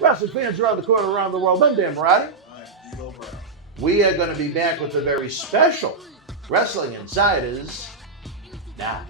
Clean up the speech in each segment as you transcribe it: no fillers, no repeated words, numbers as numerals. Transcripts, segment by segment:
Wrestling fans around the corner, around the world, I'm Dan Marathi. I'm Tito Brown. We are going to be back with a very special Wrestling Insiders now.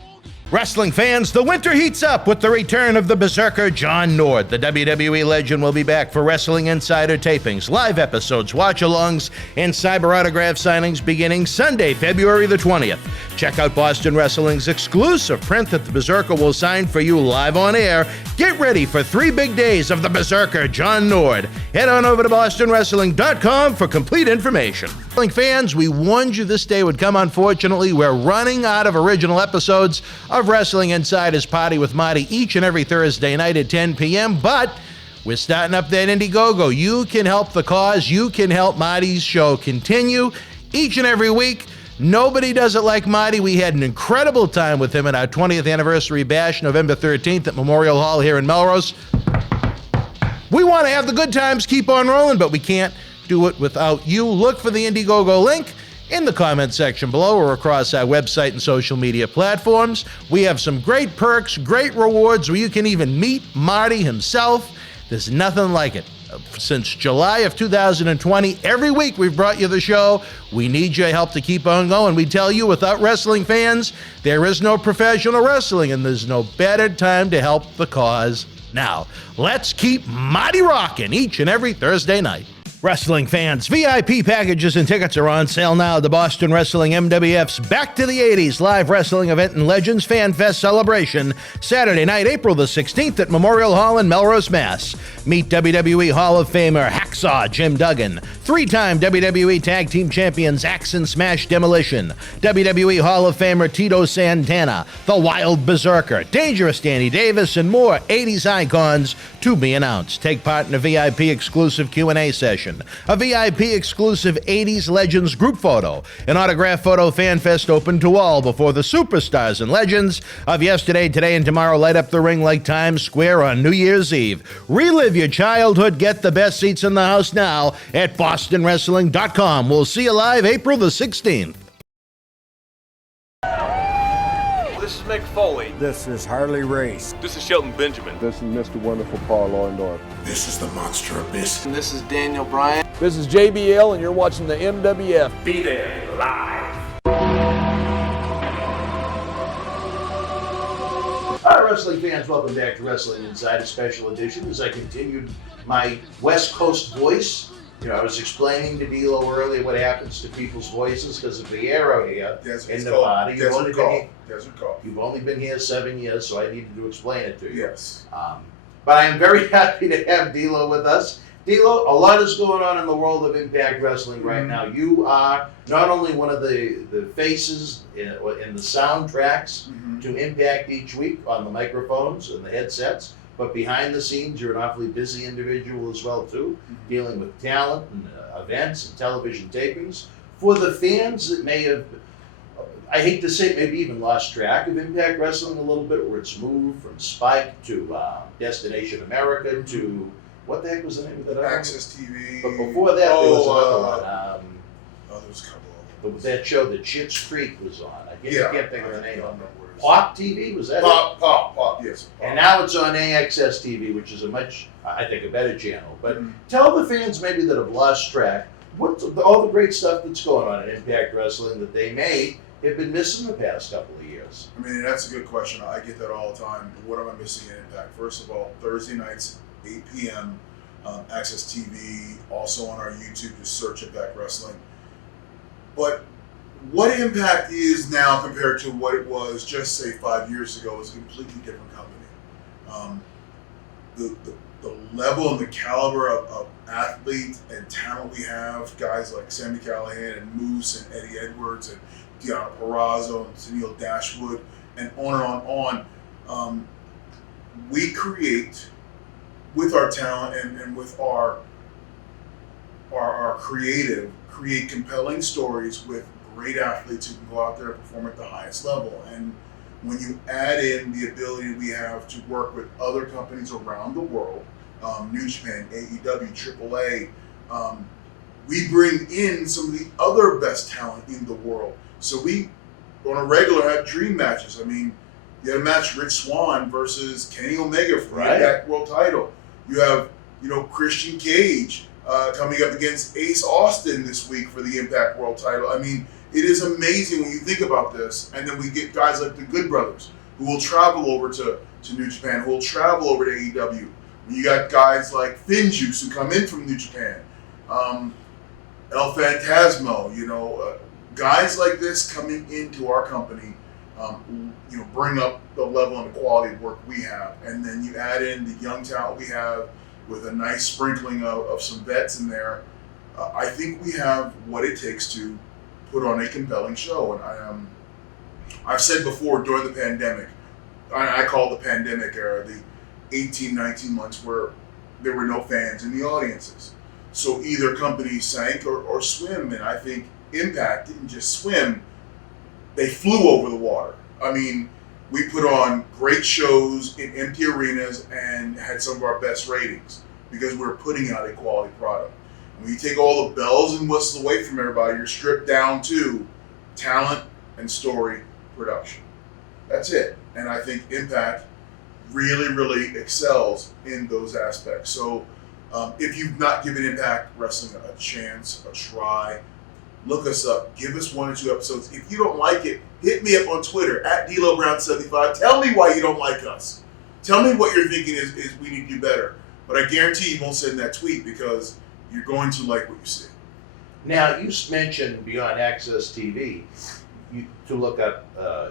Wrestling fans, the winter heats up with the return of the Berzerker John Nord. The WWE legend will be back for Wrestling Insider tapings, live episodes, watch-alongs, and cyber autograph signings beginning Sunday, February the 20th. Check out Boston Wrestling's exclusive print that the Berzerker will sign for you live on air. Get ready for 3 big days of the Berzerker John Nord. Head on over to bostonwrestling.com for complete information. Wrestling fans, we warned you this day would come. Unfortunately, we're running out of original episodes of Wrestling Insiders Party with Marty each and every Thursday night at 10 p.m., but we're starting up that Indiegogo. You can help the cause. You can help Marty's show continue each and every week. Nobody does it like Marty. We had an incredible time with him at our 20th anniversary bash, November 13th at Memorial Hall here in Melrose. We want to have the good times keep on rolling, but we can't do it without you. Look for the Indiegogo link in the comment section below or across our website and social media platforms. We have some great perks, great rewards where you can even meet Marty himself. There's nothing like it. Since July of 2020, every week we've brought you the show. We need your help to keep on going. We tell you, without wrestling fans, there is no professional wrestling, and there's no better time to help the cause. Now, let's keep Marty rocking each and every Thursday night. Wrestling fans, VIP packages and tickets are on sale now. The Boston Wrestling MWF's Back to the 80s live wrestling event and Legends Fan Fest celebration, Saturday night, April the 16th at Memorial Hall in Melrose, Mass. Meet WWE Hall of Famer Hacksaw Jim Duggan, 3-time WWE Tag Team Champions Axe and Smash Demolition, WWE Hall of Famer Tito Santana, The Wild Berzerker, Dangerous Danny Davis, and more 80s icons to be announced. Take part in a VIP exclusive Q&A session, a VIP exclusive 80s Legends group photo, an autograph photo fan fest open to all before the superstars and legends of yesterday, today, and tomorrow light up the ring like Times Square on New Year's Eve. Relive your childhood. Get the best seats in the house now at bostonwrestling.com. We'll see you live April the 16th. This is Mick Foley. This is Harley Race. This is Shelton Benjamin. This is Mr. Wonderful Paul Orndorff. This is the Monster Abyss. And this is Daniel Bryan. This is JBL, and you're watching the MWF. Be there live. All right, wrestling fans, welcome back to Wrestling Insider Special Edition. As I continued my West Coast voice, I was explaining to D'Lo earlier what happens to people's voices because of the air out here in Nevada. You've only been here 7 years, so I needed to explain it to you. Yes. But I am very happy to have D'Lo with us. D'Lo, a lot is going on in the world of Impact Wrestling right now. You are not only one of the faces in the soundtracks to Impact each week on the microphones and the headsets, but behind the scenes, you're an awfully busy individual as well, too, dealing with talent and events and television tapings. For the fans that may have, I hate to say it, maybe even lost track of Impact Wrestling a little bit, where it's moved from Spike to Destination America to, what the heck was the name of that? Access TV. But before that, there was another one. There was a couple of them. That show that Schitt's Creek was on. I can't think of the name of it. it. Pop TV, was that Pop, yes. Pop. And now it's on AXS TV, which is a much, I think, a better channel. But tell the fans maybe that have lost track, what's all the great stuff that's going on in Impact Wrestling that they may have been missing the past couple of years. I mean, that's a good question. I get that all the time. What am I missing in Impact? First of all, Thursday nights, 8 p.m., Access TV, also on our YouTube, just search Impact Wrestling. But what Impact is now compared to what it was just, say, 5 years ago is a completely different company. The level and the caliber of athlete and talent we have, guys like Sami Callihan and Moose and Eddie Edwards and Deanna Purrazzo and Tennille Dashwood and on. We create, with our talent and with our create compelling stories with great athletes who can go out there and perform at the highest level. And when you add in the ability we have to work with other companies around the world, New Japan, AEW, AAA, we bring in some of the other best talent in the world. So we, on a regular, have dream matches. I mean, you had a match Rich Swann versus Kenny Omega for the Impact World title. You have Christian Cage coming up against Ace Austin this week for the Impact World title. I mean, it is amazing when you think about this. And then we get guys like the Good Brothers who will travel over to New Japan, who will travel over to AEW. You got guys like Finjuice who come in from New Japan, El Phantasmo, guys like this coming into our company, bring up the level and the quality of work we have. And then you add in the young talent we have with a nice sprinkling of some vets in there. I think we have what it takes to put on a compelling show. And I've said before during the pandemic, I call the pandemic era the 18, 19 months where there were no fans in the audiences. So either company sank or swim. And I think Impact didn't just swim, they flew over the water. I mean, we put on great shows in empty arenas and had some of our best ratings because we're putting out a quality product. When you take all the bells and whistles away from everybody, you're stripped down to talent and story production. That's it. And I think Impact really, really excels in those aspects. So if you've not given Impact Wrestling a chance, a try, look us up. Give us 1 or 2 episodes. If you don't like it, hit me up on Twitter at DLoBrown75. Tell me why you don't like us. Tell me what you're thinking is we need to do better. But I guarantee you won't send that tweet because you're going to like what you see. Now, you mentioned Beyond Access TV to look up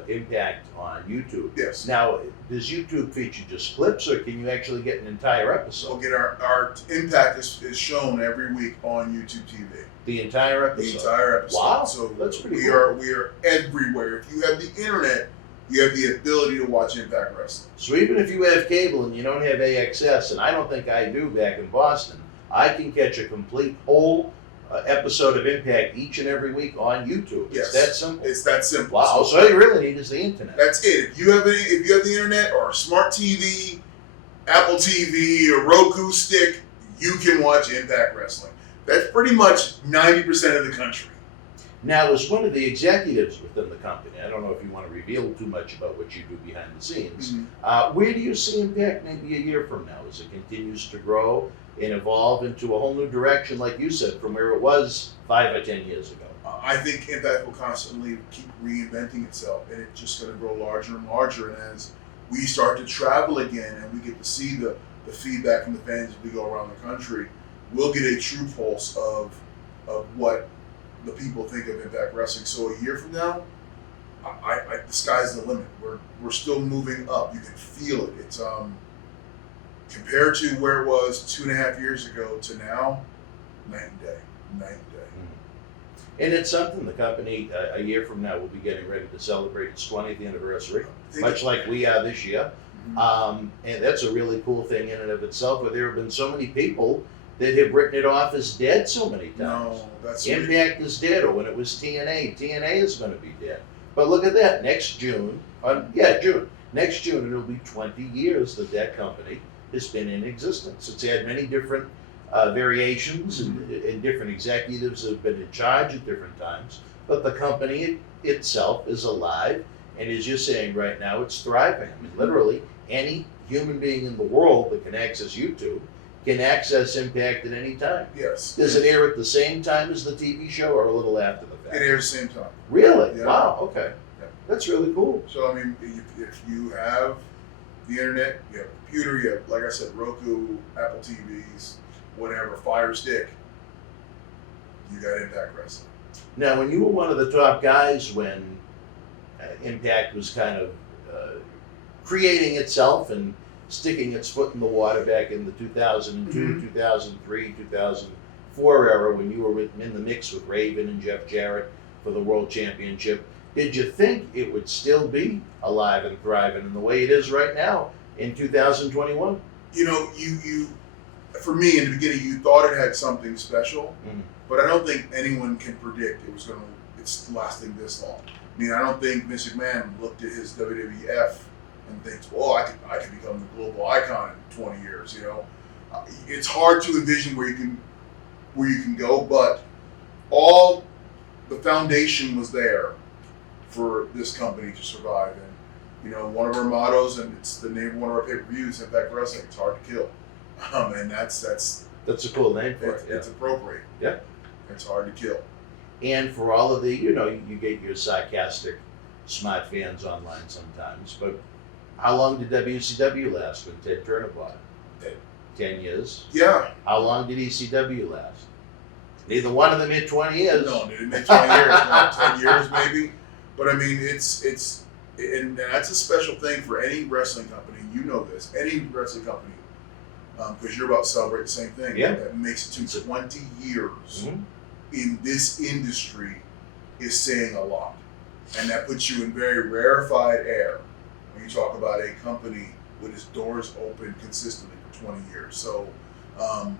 Impact on YouTube. Yes. Now, does YouTube feature just clips, or can you actually get an entire episode? We'll get our Impact is shown every week on YouTube TV. The entire episode? The entire episode. Wow, so that's pretty we cool. We are everywhere. If you have the internet, you have the ability to watch Impact Wrestling. So even if you have cable and you don't have AXS, and I don't think I do back in Boston, I can catch a complete whole episode of Impact each and every week on YouTube. Yes. It's that simple. It's that simple. Wow. So all you really need is the internet. That's it. If you have the internet or a smart TV, Apple TV, or Roku stick, you can watch Impact Wrestling. That's pretty much 90% of the country. Now, as one of the executives within the company, I don't know if you want to reveal too much about what you do behind the scenes, where do you see Impact maybe a year from now as it continues to grow and evolve into a whole new direction, like you said, from where it was 5 or 10 years ago? I think Impact will constantly keep reinventing itself, and it's just going to grow larger and larger. And as we start to travel again and we get to see the feedback from the fans as we go around the country, we'll get a true pulse of what the people think of Impact Wrestling. So a year from now, the sky's the limit. We're still moving up. You can feel it. It's compared to where it was 2.5 years ago to now, night and day. And it's something the company, a year from now, will be getting ready to celebrate its 20th anniversary, much like we are this year. And that's a really cool thing in and of itself, where there have been so many people that have written it off as dead so many times. No, that's Impact is dead, or when it was TNA is going to be dead. But look at that, next June, next June it'll be 20 years that company has been in existence. It's had many different variations, and different executives have been in charge at different times, but the company itself is alive, and as you're saying right now, it's thriving. I mean, literally, any human being in the world that can access YouTube can access Impact at any time. Yes. Does it air at the same time as the TV show, or a little after the fact? It airs the same time. Really? Yeah. Wow, okay. Yeah. That's really cool. So, I mean, if you have the internet, you have a computer, you have, like I said, Roku, Apple TVs, whatever, Fire Stick, you got Impact Wrestling. Now, when you were one of the top guys when Impact was kind of creating itself and sticking its foot in the water back in the 2002, 2003, 2004 era, when you were in the mix with Raven and Jeff Jarrett for the World Championship, did you think it would still be alive and thriving in the way it is right now in 2021? You for me, in the beginning, you thought it had something special, but I don't think anyone can predict it's lasting this long. I mean, I don't think Vince McMahon looked at his WWF and thinks, well, I could become the global icon in 20 years, It's hard to envision where you can go, but all the foundation was there for this company to survive. And, one of our mottos, and it's the name of one of our pay-per-views, Impact Wrestling, it's hard to kill. And that's That's a cool name for it. it's appropriate. Yeah. It's hard to kill. And for all of the, you get your sarcastic, smart fans online sometimes, but how long did WCW last when Ted Turner bought it? 10 years. Yeah. How long did ECW last? Neither one of them hit 20 years. No, it didn't make 20 years, no, 10 years maybe. But I mean, and that's a special thing for any wrestling company. You know this. Any wrestling company, because you're about to celebrate the same thing. Yeah. That makes it to 20 years Mm-hmm. in this industry is saying a lot. And that puts you in very rarefied air when you talk about a company with its doors open consistently for 20 years. So I'm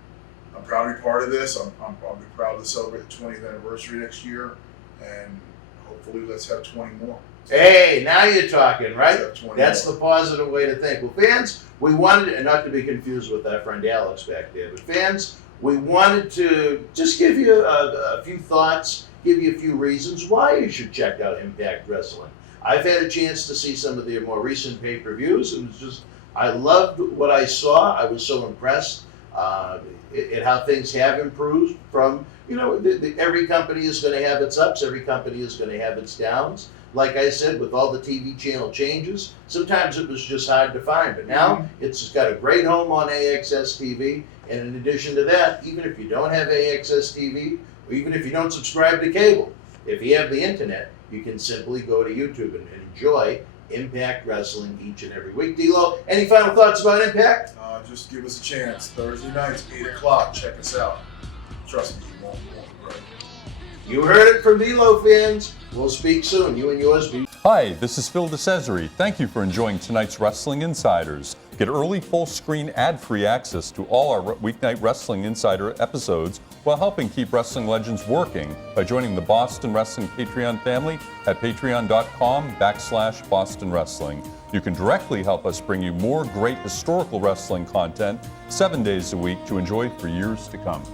proud to be part of this. I'll be proud to celebrate the 20th anniversary next year. And hopefully let's have 20 more. Hey, now you're talking, right? Let's have 20 That's more. the positive way to think. Well, fans, we wanted, and not to be confused with our friend Alex back there, but fans, we wanted to just give you a few thoughts, give you a few reasons why you should check out Impact Wrestling. I've had a chance to see some of their more recent pay-per-views. It was just, I loved what I saw. I was so impressed at how things have improved from, every company is going to have its ups, every company is going to have its downs. Like I said, with all the TV channel changes, sometimes it was just hard to find. But now it's got a great home on AXS TV. And in addition to that, even if you don't have AXS TV, or even if you don't subscribe to cable, if you have the internet, you can simply go to YouTube and enjoy Impact Wrestling each and every week. D-Lo, any final thoughts about Impact? Just give us a chance. Thursday nights, 8 o'clock. Check us out. Trust me, you won't regret it. You heard it from D-Lo fans. We'll speak soon. You and yours be. Hi, this is Phil DeCesare. Thank you for enjoying tonight's Wrestling Insiders. Get early full-screen ad-free access to all our weeknight Wrestling Insider episodes while helping keep wrestling legends working by joining the Boston Wrestling Patreon family at patreon.com/Boston Wrestling. You can directly help us bring you more great historical wrestling content 7 days a week to enjoy for years to come.